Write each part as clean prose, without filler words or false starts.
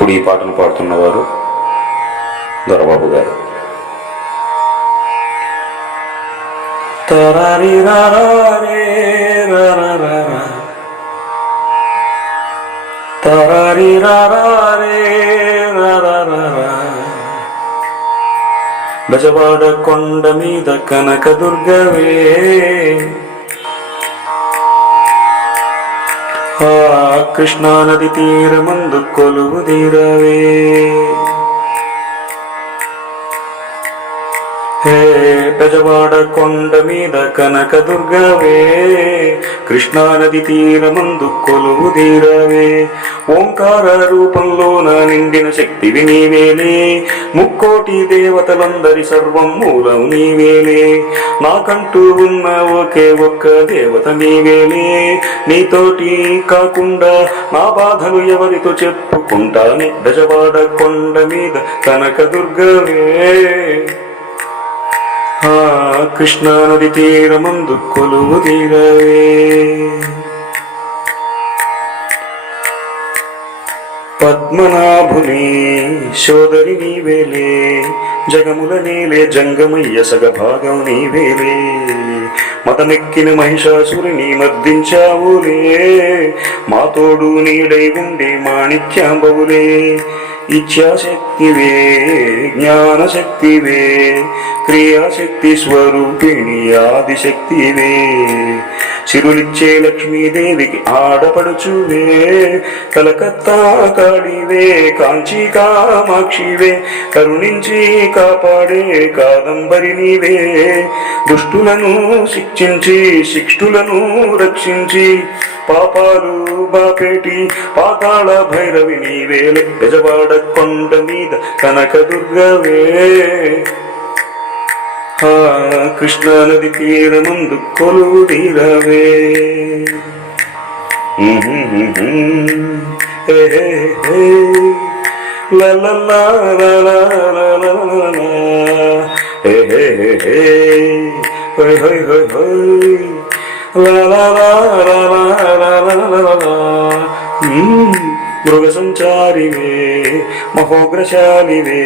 ఇప్పుడు ఈ పాటను పాడుతున్నవారు దొరబాబు గారు. తరారి రారే రారా తరారి రారే రారా బెజవాడ కొండ మీద కనక దుర్గవే, కృష్ణా నది తీరమందు కొలువు తీరవే. హే బెజవాడ కొండ మీద కనక దుర్గవే, కృష్ణా నది తీరమందు కొలువు తీరవే. ఓంకార రూపంలోన నిండిన శక్తివి నీవేలే, ముక్కోటి దేవతలందరి సర్వం మూలం నీవేలే. నాకంటూ ఉన్న ఒకే ఒక్క దేవత నీవేలే, నీతోటి కాకుండా నా బాధలు ఎవరితో చెప్పుకుంటానే. బెజవాడ కొండ మీద కనక దుర్గవే, కృష్ణా నది తీరమందు కొలువు తీరవే. పద్మనాభుని సోదరి నీవేలే, జగముల నేలే జంగమయ్య సగభాగం నీవేలే. మతమెక్కిన మహిషాసురుని మర్దించావులే, మా తోడు నీడై ఉండే మాణిక్యాంబవులే. ఇచ్ఛాశక్తివే జ్ఞానశక్తివే, క్రియాశక్తి స్వరూపిణి ఆదిశక్తివే. చిరులిచ్చే లక్ష్మీదేవికి ఆడపడుచువే, కలకత్తా కాళివే కాంచీ కామాక్షివే. కరుణించి కాపాడే కాదంబరి నీవే, దుష్టులను శిక్షించి శిష్టులను రక్షించి పాపాలు బాపేటి పాతాళ భైరవి నీవేలే. బెజవాడ కొండ మీద కనక దుర్గవే, కృష్ణా నది తీరమందు కొలువు తీరవే. మృగ సంచారివే మహోగ్రశాలివే,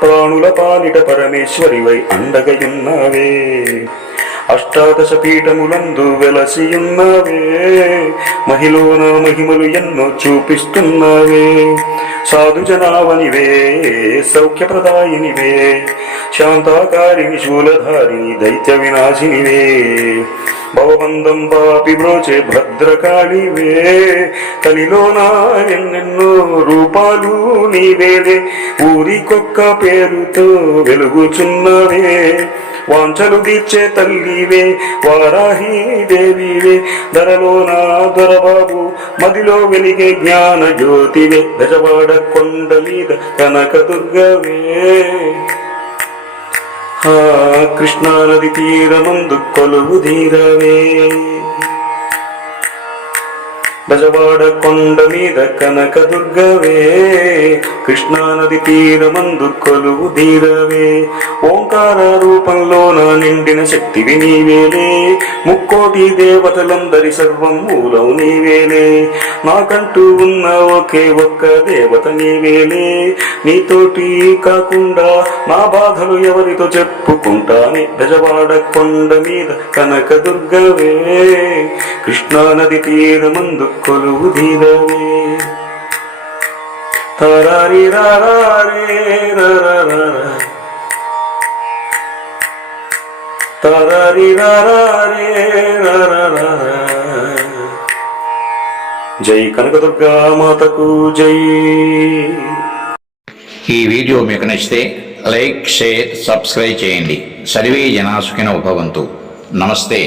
ప్రాణుల పాలిట పరమేశ్వరివై అండగయున్నవే. అష్టాదశ పీఠములందు వెలసియున్నవే, మహిళన మహిమలు ఎన్నో చూపిస్తున్నవే. సాధు జనావనివే సౌఖ్యప్రదాయినివే, శాంతాకారిణి శూలధారిణి దైత్య వినాశినివే. భవబంధం పాపి బ్రోచే భద్రకాళివే, కలిలోన ఎన్నెన్నో రూపాలు నీవేలే. ఊరికొక్క పేరుతో వెలుగుచున్నవే, వాంఛలు తీర్చే తల్లివే వారాహి దేవివే. ధరలోన దొరబాబు మదిలో వెలిగే జ్ఞాన జ్యోతివే. బెజవాడ కొండ మీద కనక దుర్గవే, కృష్ణా నది తీరమందు కొలువు తీరవే. బెజవాడ కొండ మీద కనక దుర్గవే, కృష్ణా నది తీరమందు కొలువు తీరవే. ఓంకార రూపంలోన నిండిన శక్తివి నీవేలే, ముక్కోటి దేవతలందరి సర్వం మూలం నీవేలే. నాకంటూ ఉన్న ఒకే ఒక్క దేవత నీవేలే, నీతోటి కాకుండా నా బాధలు ఎవరితో చెప్పుకుంటానే. బెజవాడ కొండ మీద కనక దుర్గవే, కృష్ణా నది తీరమందు కొలువు తీరవే. తరారి రారే రారా తరారి రారే రారా. జై కనకదుర్గా మాతకు జై. ఈ వీడియో మీకు నచ్చితే లైక్ షేర్ సబ్స్క్రైబ్ చేయండి. సర్వే జనా సుఖినో భవంతు. నమస్తే.